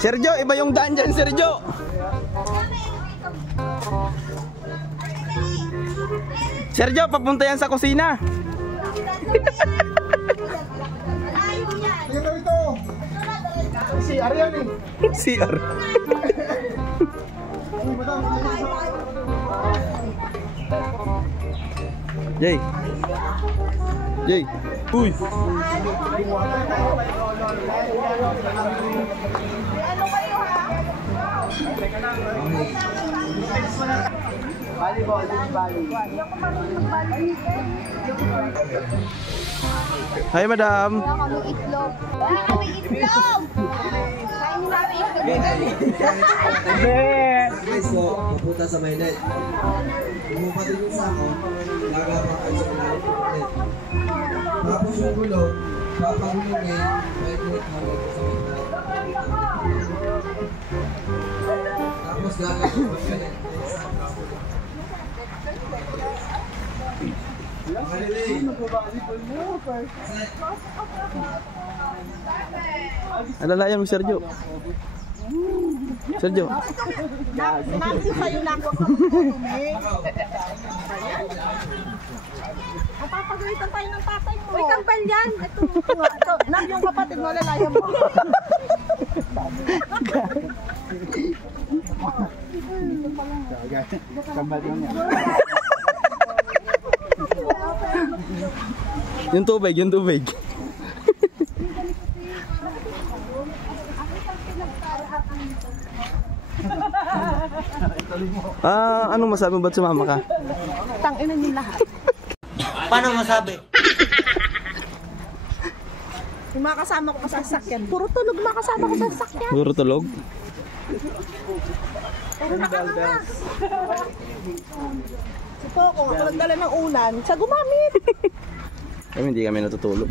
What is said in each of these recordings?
Sergio, iba yung daan dyan, Sergio. Sergio, papunta yan sa kusina. Sino ito? CR yan eh. CR. Jay. Jay. Uy. Hi, madam. Kami itlog. Kami itlog! Guys, so, pupunta sa mainit. Bumupa din yung sako, lagapakan sa mainit. Tapos yung gulong, papagulungin, may kulit na ulit sa mainit. Tapos gagapakan yun eh. Alalayan mo, Sergio. Sergio. Namin sa'yo na ako. Mapapagalitan tayo ng tatay mo. May kampal yan. Ito. Nak, yung kapatid mo, lalayan mo. Kambal lang yan. Yung tubig, yung tubig. Anong masabi mo? Ba't sumama ka? Tanginan yung lahat. Paano masabi? Yung mga kasama ko sa sasakyan. Puro tulog mga kasama ko sa sasakyan. Puro tulog? Puro nakakangas. Si Poco, ako nagdala ng unan. Siya gumamit. Kami hindi kami natutulog.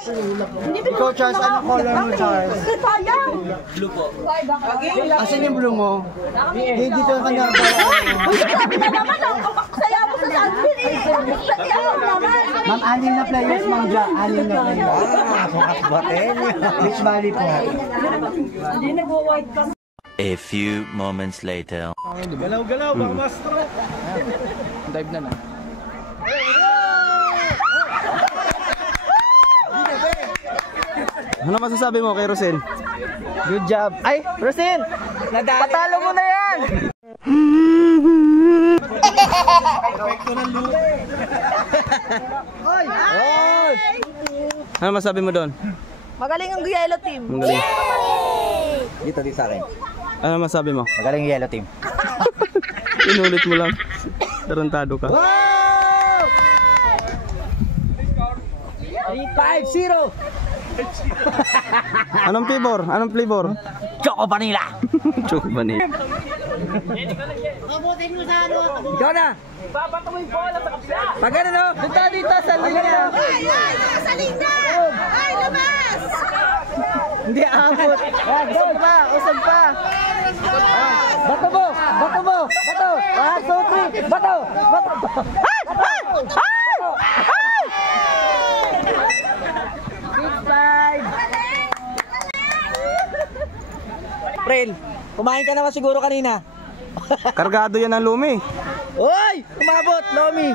Ikaw, Charles, anong color mo, Charles? Sayang. Blue po. Asan yung blue mo? Dito ka na. Sabi na naman, saya mo sa sunbin eh. Sayaw naman. Ma'am, anim na players, ma'am, dyan. Anim na players. Beach Valley po. A few moments later. Galaw-galaw, baka mastro. Dive na na. Ano masasabi mo kay Rosen? Good job. Ay, Rosin! Patalo mo na yan! Perfecto ng lupa. Oy! Ano masabi mo doon? Magaling ang yellow team. Magaling. Dito sa akin. Ano masabi mo? Magaling yung yellow team. Inulit mo lang. Tarantado ka. 5-0! Anong flavor? Anong flavor? Choco Vanilla! Choco vanilla. Ikaw na! Pag ano no? Dito sa linya! Ay, nasa linda! Ay, labas! Hindi aabot! Usog pa! Usog pa! Bato mo! Bato mo! Bato! 1, 2, 3! Bato! Bato! April, kumain ka naman siguro kanina. Kargado yan ang lumi. Uy! Umabot, Lomi!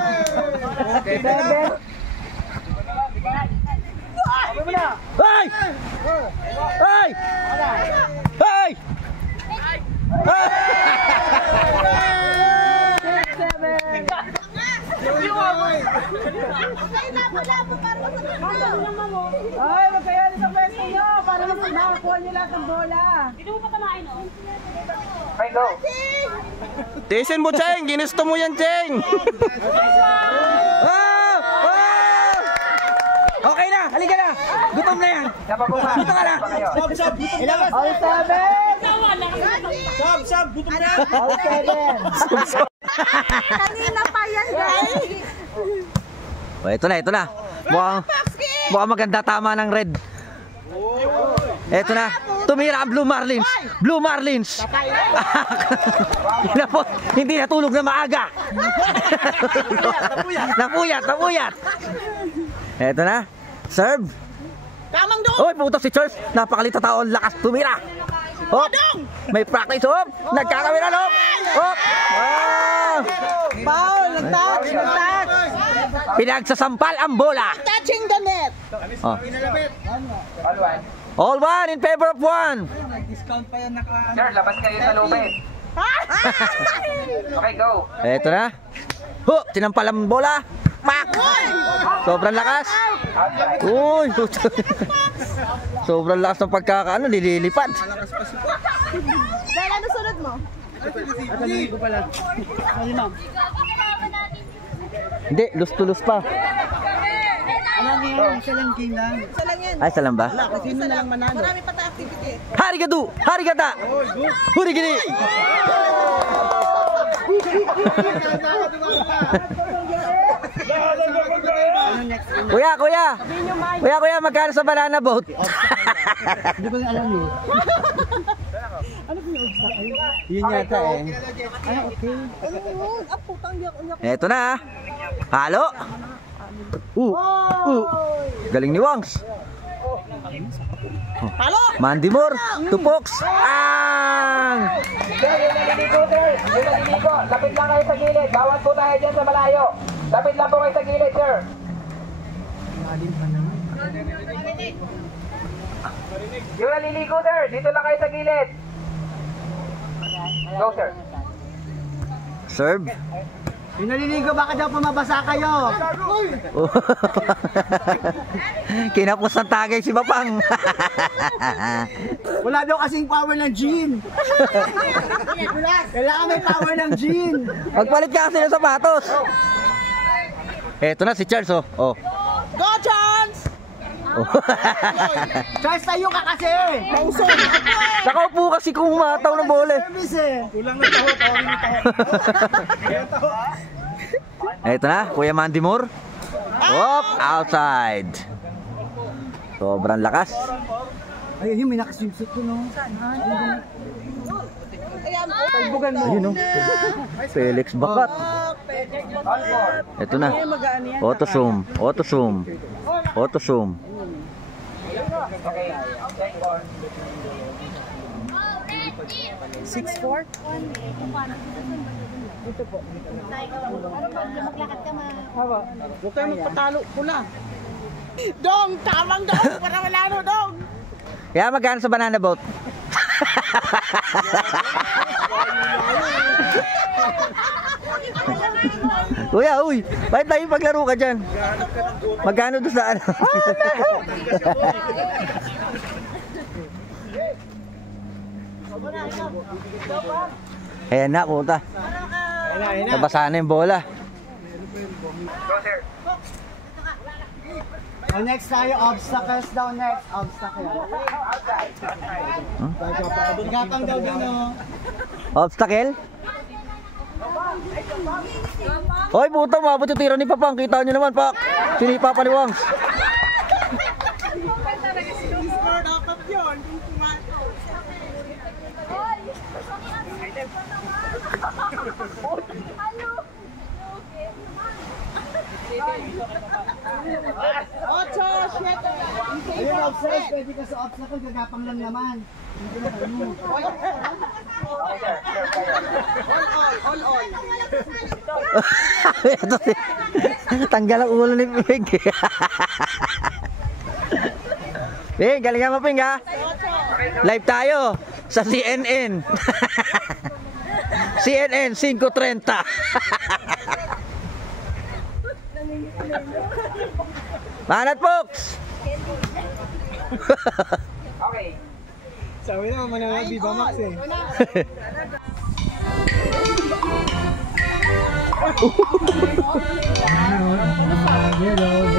Hey! Hey! Hey! Ay, magkayali sa pwesto nyo para makakuha nyo lahat ng bola. Hindi mo pa tamain, no? Ay, go! Tiisin mo, Cheng! Ginusto mo yan, Cheng! Oh! Oh! Okay na, halika na. Gutom na yan. Dito ka na. Ilabas. All 7! All 7! Kanina pa yan, guys. Oh, ito na. Mukhang maganda tama ng red. Ito na. Tumira ang Blue Marlins. Blue Marlins. Hindi natulog na maaga. Napuyat. Eto na. Serve. Tamang doon. Oy, puto si Charles. Napakalita tao. Lakas tumira. Hop. May practice. Hop. Nagkakawira. Hop. Hop. Wow. Foul. Nag-touch. Pinagsasampal ang bola. Touching the net. Oh. All one in favor of one. Sir, labas kayo sa lupit. Okay, go. Eto na. Hop. Tinampal ang bola. Pak. Sobrang lakas. Uy. Sobrang lakas ng pagkakaano. Nililipad. Dahil ano sunod mo? Hindi. Lus to lus pa. Isa lang game lang. Isa lang yan. Ay, salam ba? Kasi isa lang manalo. Marami pa tayo activity. Harigadu! Harigata! Hurigiri! Kuya, magkano sa banana boat? Hindi ko alam eh. Yun yata eh. Eto na. Halo. Galing ni Wangs. Halo! Mandimor. Tupoks. Ang! Lapit lang kayo sa gilid. Bawat po tayo dyan sa malayo. Lapit lang po kayo sa gilid, sir. Yung naliligo, sir. Dito lang kayo sa gilid. Go, sir. Serve. Yung naliligo, baka daw pumabasa kayo. Kinapos ng tagay si Mapang. Wala daw kasing power ng gin. Kailangan may power ng gin. Magpalit ka kasi ng sapatos. Eto na si Charles, oh. Go, Chance! Charles, tayo ka kasi. Mausog! Nakaupo kasi kung mataw ng bola. Service eh. Eto na, Kuya Mandimor. Hop, outside. Sobrang lakas. Ay, may nakaswimsuit ko no. Ayun, oh. Felix Bakat. Eto na. Auto zoom. 6'4"? Dito po. Maglakad ka Hawa. Huwag kayo magpatalo ko lang. Dong! Tamang dong! Para malano, dong! Kaya magkano sa banana boat? Kuya, uy, bakit tayo paglaro ka dyan? Magkano doon sa ano? Ayan na, puta. Nabasa na yung bola. Go, sir. Oh, next tayo, obstacles daw next. Obstacle. Gapang daw din oh. Obstacle? Hoy, puta, mabot yung tira ni Papang. Kita nyo naman, Pak. Sinipa pa ni Wangs. Ayun, obstacles. Pwede ka sa obstacle, gagapang lang naman. Tanggal ang ulo ni Ping. Ping, galingan mo, Ping, ha? Live tayo sa CNN. CNN 5:30. Manat, folks! Okay. Sabi naman mo na Viva Max eh. Yellow.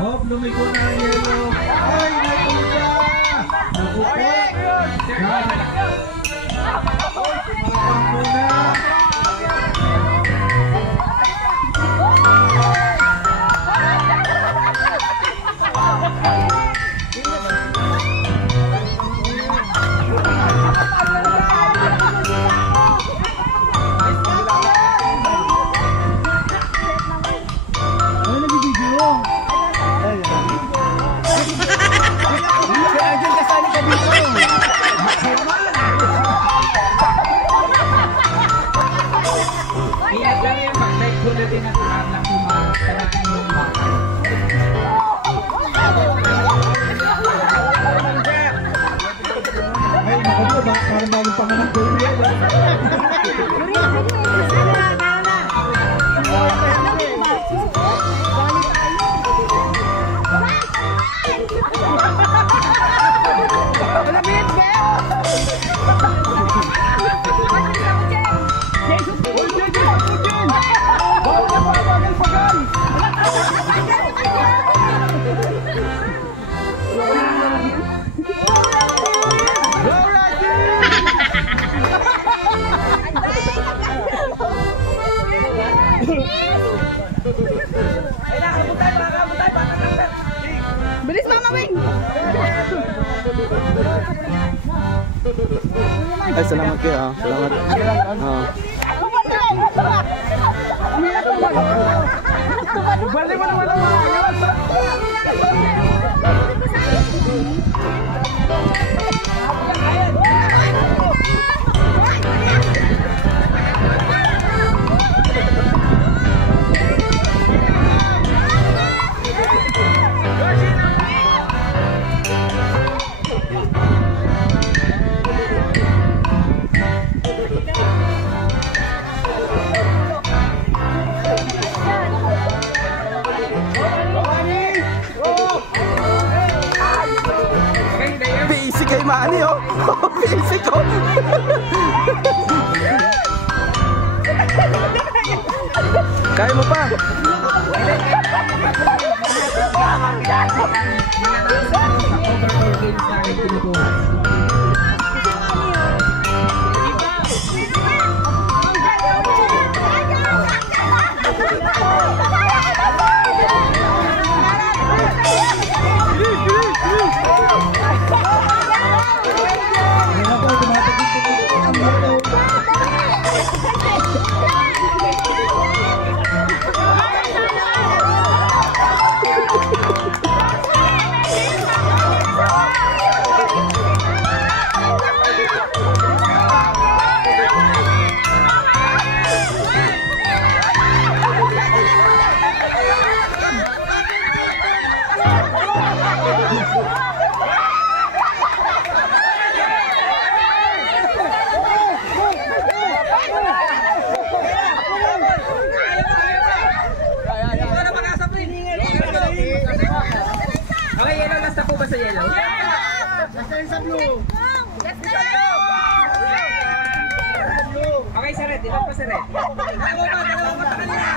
Hop, lumiko na ang yellow. Ay, napunta! Napunta! natin lang po matalakan yung baka. Ay, naku ba? Parang bagong panganak ko yan. Bilis Mama Wing! Ay, salamat kayo. Salamat. Balik mo naman ang ayos. Basic kay Manny, oh. Basic, oh. Kaya mo pa. Okay, yellow. Last na po ba sa yellow? Okay, sa red. Ilan pa sa red? Dalawa pa kanina.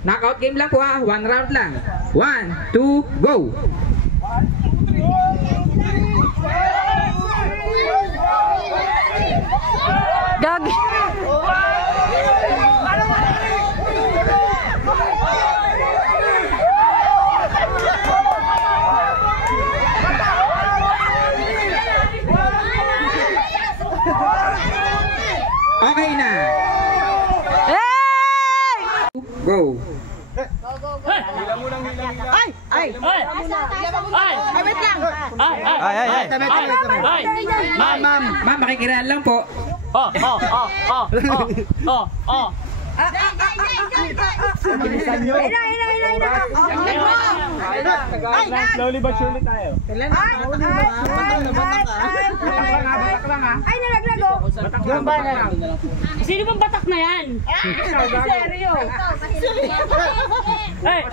Knockout game lang po ha. 1 round lang. 1, 2, go! Gagi! Okay na. Go. Ay, wait lang. Ay. Ma'am, makikiraan lang po. Slowly but surely tayo. Ay, nalaglag oh. Sino bang batak na yan? Seryo. Hey!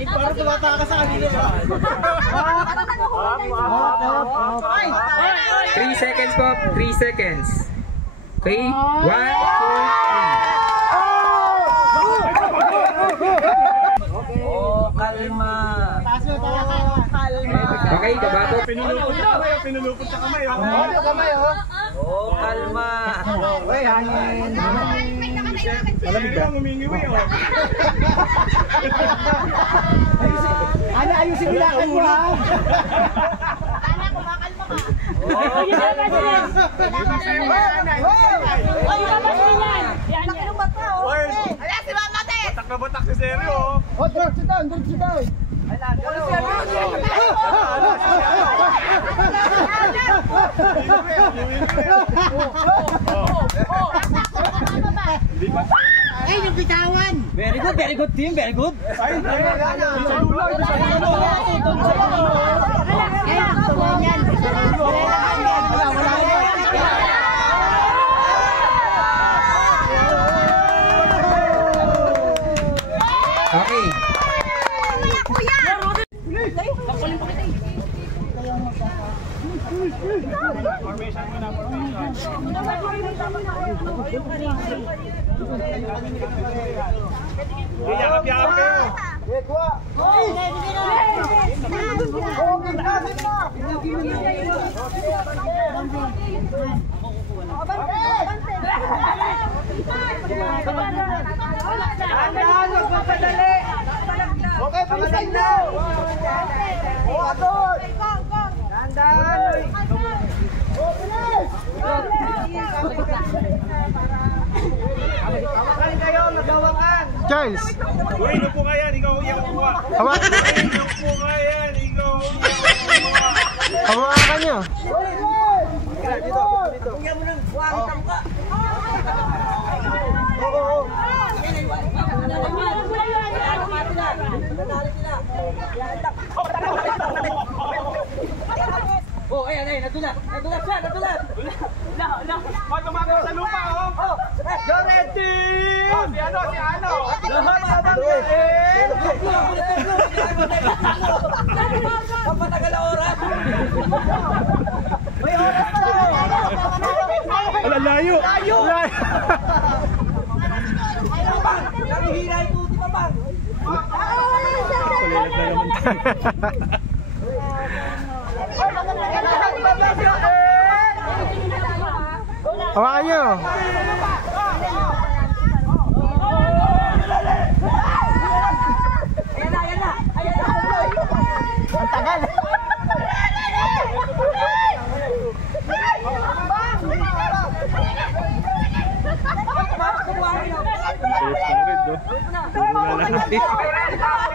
Parang tumata ka sa kanila. 3 seconds po. 3 seconds. Okay? 1, 2, 3. Kalma. Okay, baba po. Pinulupot sa kamay. Kalma. Uy, hangin. Malamig ba? Humingiwi, oh. Ayusin nila kayo, ha? O, yun na, President. O, yun na, President. Yan, yan. Ala, si Mama Tess! Batak na batak si Seryo. Oh, diretso down, diretso down. Ay, yung bitawan! Very good team, very good. Okay. Yakap-yakap kayo. Okay, palisan nyo! Buhaton! Dandan! Oh, bilis! Hawakan kayo, nagawakan! Charles. Uy, upo ka yan. Ikaw uyak upo. Hawak. Upo ka yan. Ikaw uyak upo. Hawakan nyo. Dito, dito. Tingnan mo nang buhangin ka mukha. Oo. Oh, ayan, ayan, natulat siya, natulat. Tumagal sa lupa, oh. Joret team! Oh, si ano? Lahat abang Kapatagal na oras. May oras pa lang. Ala, layo. Layo! Nagihira yung tuti pa bang? Kulilat na naman tayo. Hawakan nyo. Ang tagal. Salit pang red, oh.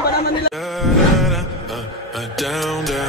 Wala lang. Down, down.